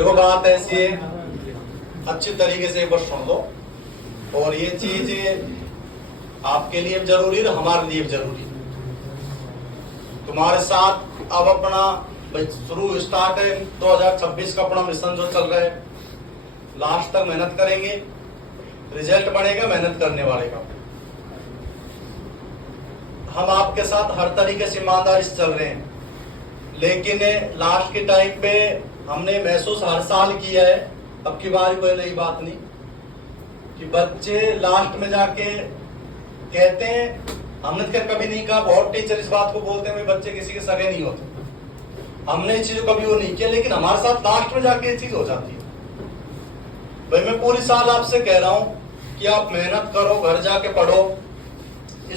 देखो बात ऐसी है, अच्छी तरीके से एक बार सुन लो। और ये चीज आपके लिए जरूरी है, हमारे लिए जरूरी है। तुम्हारे साथ अब अपना शुरू स्टार्ट है 2026 का अपना मिशन जो चल रहा है, लास्ट तक मेहनत करेंगे, रिजल्ट बनेगा मेहनत करने वाले का। हम आपके साथ हर तरीके से ईमानदारी से चल रहे हैं, लेकिन लास्ट के टाइम पे हमने महसूस हर साल किया है, अब की बार कोई नई बात नहीं, कि बच्चे लास्ट में जाके कहते हैं, हमने तो कभी नहीं कहा, बहुत टीचर इस बात को बोलते हैं बच्चे किसी के सगे नहीं होते, हमने ये चीज कभी वो नहीं किया, लेकिन हमारे साथ लास्ट में जाके ये चीज हो जाती है। भाई मैं पूरी साल आपसे कह रहा हूं कि आप मेहनत करो, घर जाके पढ़ो,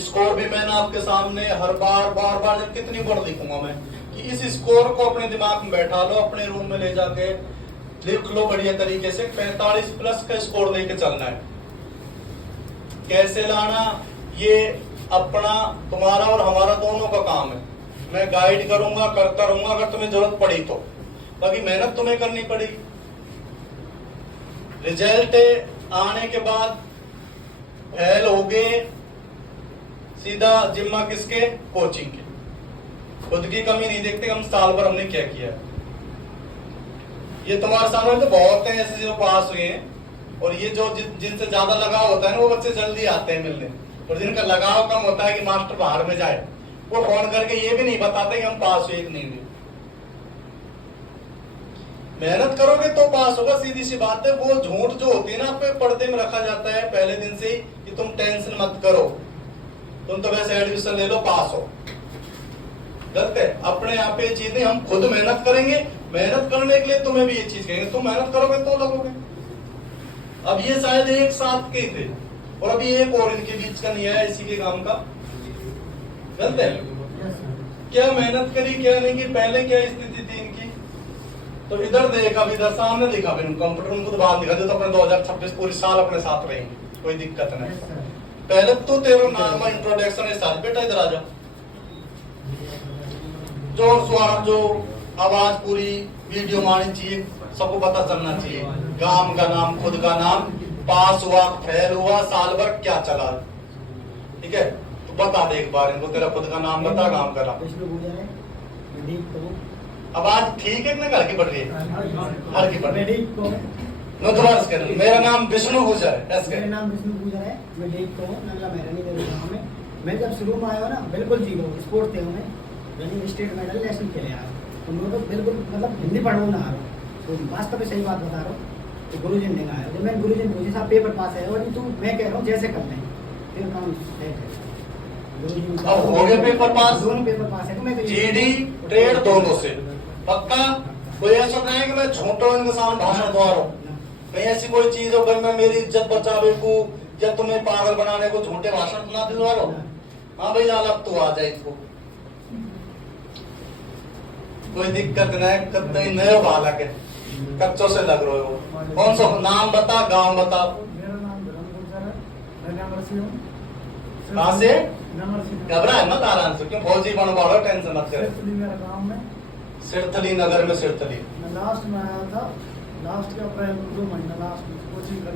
स्कोर भी मैंने आपके सामने हर बार जब कितनी बार लिखूंगा मैं कि इस स्कोर को अपने दिमाग में बैठा लो, अपने रूम में ले जाके लिख लो बढ़िया तरीके से। 45 प्लस का स्कोर लेके चलना है। कैसे लाना, ये अपना तुम्हारा और हमारा दोनों का काम है। मैं गाइड करूंगा, करता रहूंगा अगर तुम्हें जरूरत पड़ी तो, बाकी मेहनत तुम्हें करनी पड़ेगी। रिजल्ट आने के बाद फेल हो गए, सीधा जिम्मा किसके, कोचिंग के। खुद की कमी नहीं देखते हम साल भर हमने क्या किया। ये तुम्हारे सामने तो बहुत हैं ऐसे जो पास हुए हैं, और ये जो जिनसे ज्यादा लगाव होता है ना वो बच्चे जल्दी आते हैं मिलने, और जिनका लगाव कम होता है कि मास्टर बाहर में जाए, वो फोन करके ये भी नहीं बताते कि हम पास हुए कि नहीं हुए। मेहनत करोगे तो पास होगा, सीधी सी बात है। वो झूठ जो होती है ना आपके पर्दे में रखा जाता है पहले दिन से ही कि तुम टेंशन मत करो, तुम तो वैसे एडमिशन ले लो, पास हो, गलत है। अपने आप ये चीज नहीं, हम खुद मेहनत करेंगे, मेहनत करने के लिए तुम्हें भी ये चीज कहेंगे, तुम मेहनत करोगे तो लगोगे। अब ये शायद एक साथ के थे, और अभी एक और इनके बीच का नहीं आया इसी के काम का, गलत है। क्या मेहनत करी क्या नहीं की, पहले क्या स्थिति थी इनकी, तो इधर देखा, अब इधर सामने देखा, कंप्यूटर उनको तो बाहर दिखा दे, तो अपने 2026 पूरी साल अपने साथ रहेंगे, कोई दिक्कत नहीं। पहले तो तेरा नाम इंट्रोडक्शन है, साथ बेटा इधर आ जा, जोर स्वर जो आवाज पूरी वीडियो मारनी चाहिए, सबको पता चलना चाहिए, गांव का नाम, खुद का नाम, पास हुआ, फेल हुआ, साल भर क्या चला, ठीक है। तो बता दे एक बार इनको, तेरा खुद का नाम बता, गांव का नाम। आवाज ठीक है, घर की पड़ रही है, हर की पड़ रही है। मेरा नाम विष्णु गुजर है। मेरा नाम विष्णु गुजर है, मैं देखता हूँ नंगला मैरानी मेरे गाँव में। मैं जब शुरू में आया ना बिल्कुल जीरो स्पोर्ट थे हमें, यानी स्टेट मेडल नेशनल खेले यार, तो मैं तो बिल्कुल मतलब हिंदी पढ़ो ना आ रहा हूँ, तो वास्तव में सही बात बता रहा हूँ। तो गुरुजी ने आया, जब मैं गुरुजी ने साहब पेपर पास है, और तू मैं कह रहा हूँ जैसे कर लें, फिर काम सेट है। अब हो गया पेपर पास, दोनों पेपर पास है, तो मैं जीडी ट्रेड दोनों से पक्का। कोई ऐसा नहीं है कि मैं झूठो इनके सामने भाषण दे रहा हूँ, कहीं ऐसी कोई चीज हो भाई मैं मेरी इज्जत बचावे को या तुम्हें पागल बनाने को झूठे भाषण सुना दिलवा रहा हूँ। हाँ भाई अलग तू आ जाए, इसको कोई दिक्कत नहीं, कतई नए बालक है, कच्चों से लग रहे हो। कौन सा नाम बता, गांव बता। मेरा नाम कहाँ से, घबराए मत, आराम से, क्यों फौजी बन पा रहे, टेंशन मत करे। मेरा गाँव में सिरथली नगर में, सिरथली लास्ट में आया था, लास्ट के अप्रैल 2 महीना,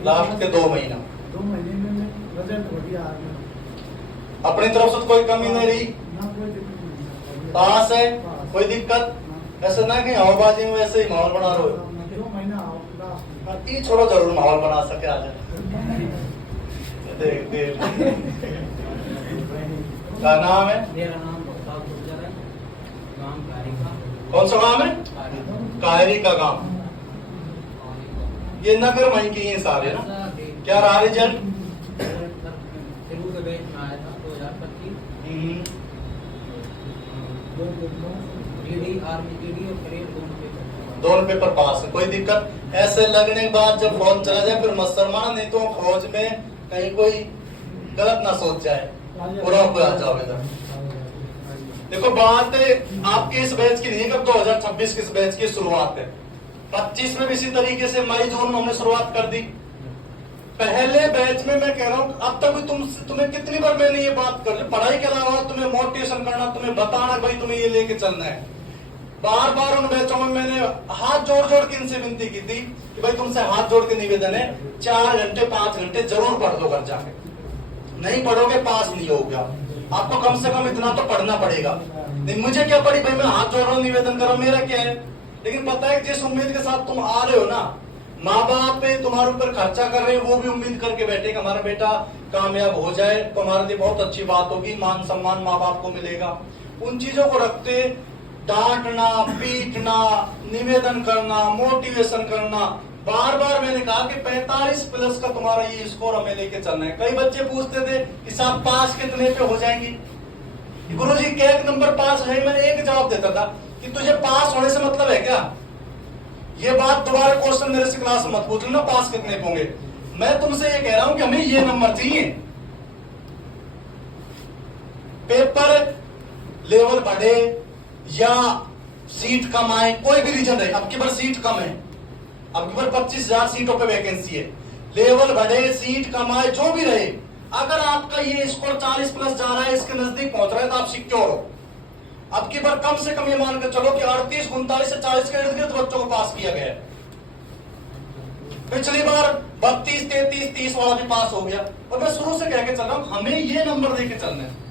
लास्ट के 2 महीना, 2 महीने में रिजल्ट बढ़िया आ गया। अपनी तरफ से कोई कमी नहीं रही, ना कोई दिक्कत नहीं, पास है, कोई दिक्कत ऐसा ना कि हवाबाजी में वैसे ही माहौल बना रहे हो। 2 महीना आओ, ये छोड़ो, जरूर माहौल बना सके आज। देख देख क्या नाम है, मेरा नाम गुजर है, गांव कारिका। कौन सा गांव है, कायरी का गांव। ये नगर वहीं की हैं सारे ना। क्या रहा रिजल्ट, शुरू के बैच में आया था 2025, जीडी आर्मी जीडी और करियर दोनों पेपर पास है, कोई दिक्कत। ऐसे लगने के बाद जब फौज चला जाए फिर मत शर्माना, नहीं तो फौज में कहीं कोई गलत ना सोच जाए, पूरा आ जाओ इधर। देखो बात आपके इस बैच की नहीं है, कब 2026 की इस बैच की शुरुआत है। 25 में भी इसी तरीके से मई जून में हमने शुरुआत कर दी। पहले बैच में मैं कह रहा हूँ, अब तक भी तुम्हें कितनी बार मैंने ये बात कर ली, पढ़ाई के अलावा तुम्हें मोटिवेशन करना, तुम्हें बताना भाई तुम्हें ये लेके चलना है। बार बार उन बैचों में मैंने हाथ जोड़ जोड़ के इनसे विनती की थी कि भाई तुमसे हाथ जोड़ के निवेदन है, 4 घंटे 5 घंटे जरूर पढ़ लो घर जाके, नहीं पढ़ोगे पास नहीं होगा, आपको कम से कम इतना तो पढ़ना पड़ेगा। नहीं मुझे क्या पड़ी भाई, मैं हाथ जोड़ रहा हूँ निवेदन कर रहा हूँ, मेरा क्या है। लेकिन पता है जिस उम्मीद के साथ तुम आ रहे हो ना, माँ बाप पे तुम्हारे ऊपर खर्चा कर रहे हैं, वो भी उम्मीद करके बैठे कि हमारा बेटा कामयाब हो जाए तो हमारे लिए बहुत अच्छी बात होगी, मान सम्मान माँ बाप को मिलेगा। उन चीजों को रखते डांटना, पीटना, निवेदन करना, मोटिवेशन करना, बार बार मैंने कहा कि 45 प्लस का तुम्हारा ये स्कोर हमें लेके चलना है। कई बच्चे पूछते थे कि साहब पास कितने पे हो जाएंगे, गुरुजी क्या नंबर पास है। मैं एक जवाब देता था कि तुझे पास होने से मतलब है क्या, ये बात दोबारा क्वेश्चन मेरे से क्लास में मत पूछ लेना पास कितने पे होंगे। मैं तुमसे ये कह रहा हूं कि हमें ये नंबर चाहिए, पेपर लेवल बढ़े या सीट कम आए, कोई भी रीजन रहे, अब की बार सीट कम है, अब की बार 25,000 सीटों पे वैकेंसी है, लेवल बढ़े सीट कम आए जो भी रहे, अगर आपका ये स्कोर 40 प्लस जा रहा है, इसके नजदीक पहुंच रहा है तो आप सिक्योर हो। अब की बार कम से कम ये मान कर चलो कि 38, 39 से 40 के इर्द गिर्द बच्चों को पास किया गया है। पिछली बार 32, 33, 30 वाला भी पास हो गया। और मैं शुरू से कह के चल रहा हूं हमें ये नंबर देके चलना है।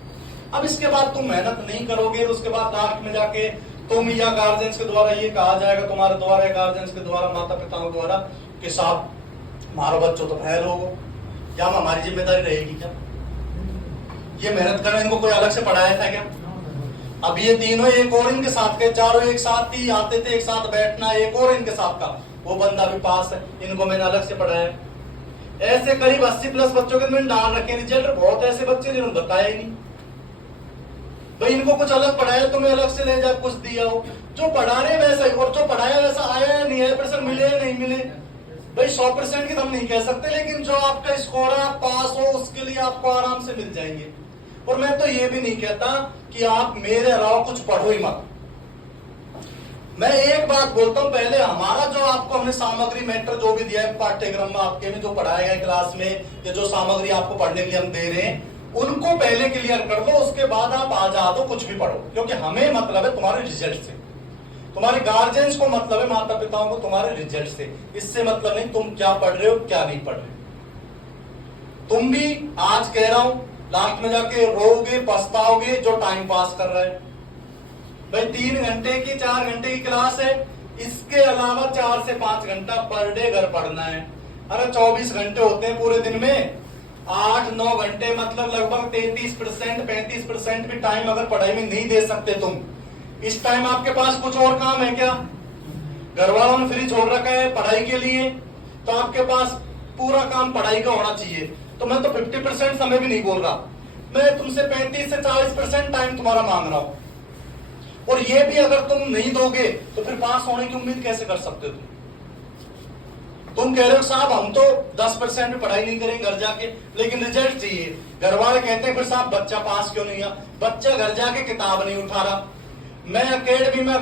अब इसके बाद तुम मेहनत नहीं करोगे, उसके बाद लास्ट में जाके तुम या गार्जियंस के द्वारा ये कहा जाएगा, तुम्हारे द्वारा या गार्जियंस के द्वारा, माता पिताओं द्वारा कि साहब हमारा बच्चों तो फेल होगा, क्या हमारी जिम्मेदारी रहेगी क्या, ये मेहनत करना इनको कोई अलग से पढ़ाया था क्या। अब ये तीनों एक और इनके साथ के, चारों एक साथ ही आते थे, एक साथ बैठना, एक और इनके साथ का वो बंदा भी पास है, इनको मैंने अलग से पढ़ाया। ऐसे करीब 80 प्लस बच्चों के मैंने डाल रखे रिजल्ट, बहुत ऐसे बच्चे जिन्होंने बताया ही नहीं भाई, इनको कुछ अलग पढ़ाया तो मैं अलग से ले जा कुछ दिया हो, जो पढ़ा रहे वैसा ही, और जो पढ़ाया वैसा आया या नहीं आया, परसेंट मिले या नहीं मिले भाई 100% की तो हम नहीं कह सकते, लेकिन जो आपका स्कोर है आप पास हो उसके लिए आपको आराम से मिल जाएंगे। और मैं तो ये भी नहीं कहता कि आप मेरे अलावा कुछ पढ़ो ही मत। मैं एक बात बोलता हूं, पहले हमारा जो आपको हमने सामग्री मैटर जो भी दिया है पाठ्यक्रम में आपके में जो पढ़ाया गया क्लास में, या जो सामग्री आपको पढ़ने के लिए हम दे रहे हैं उनको पहले क्लियर कर लो, उसके बाद आप आ जाओ कुछ भी पढ़ो। क्योंकि हमें मतलब है तुम्हारे रिजल्ट से, तुम्हारे गार्जियंस को मतलब है, माता पिताओं को तुम्हारे रिजल्ट से, इससे मतलब नहीं तुम क्या पढ़ रहे हो क्या नहीं पढ़ रहे। तुम भी आज कह रहा हूं लास्ट में जाके रोओगे पछताओगे जो टाइम पास कर रहा है। भाई 3 घंटे की 4 घंटे की क्लास है, इसके अलावा 4 से 5 घंटा पर डे घर पढ़ना है। अरे 24 घंटे होते हैं पूरे दिन में, 8-9 घंटे मतलब लगभग 33% 35% भी टाइम अगर पढ़ाई में नहीं दे सकते तुम, इस टाइम आपके पास कुछ और काम है क्या, घर वालों ने फ्री छोड़ रखा है पढ़ाई के लिए, तो आपके पास पूरा काम पढ़ाई का होना चाहिए। तो मैं तो 50% समय भी नहीं बोल रहा, मैं तुमसे 35 से 40% टाइम तुम्हारा मांग रहा हूं। और ये भी अगर तुम नहीं दोगे तो फिर पास होने की उम्मीद कैसे कर सकते हो तुम कह रहे हो साहब हम तो 10% भी पढ़ाई नहीं करेंगे घर जाके, लेकिन रिजल्ट चाहिए। घर वाले कहते हैं फिर साहब बच्चा पास क्यों नहीं हुआ, बच्चा घर जाके किताब नहीं उठा रहा। मैं अकेडमी में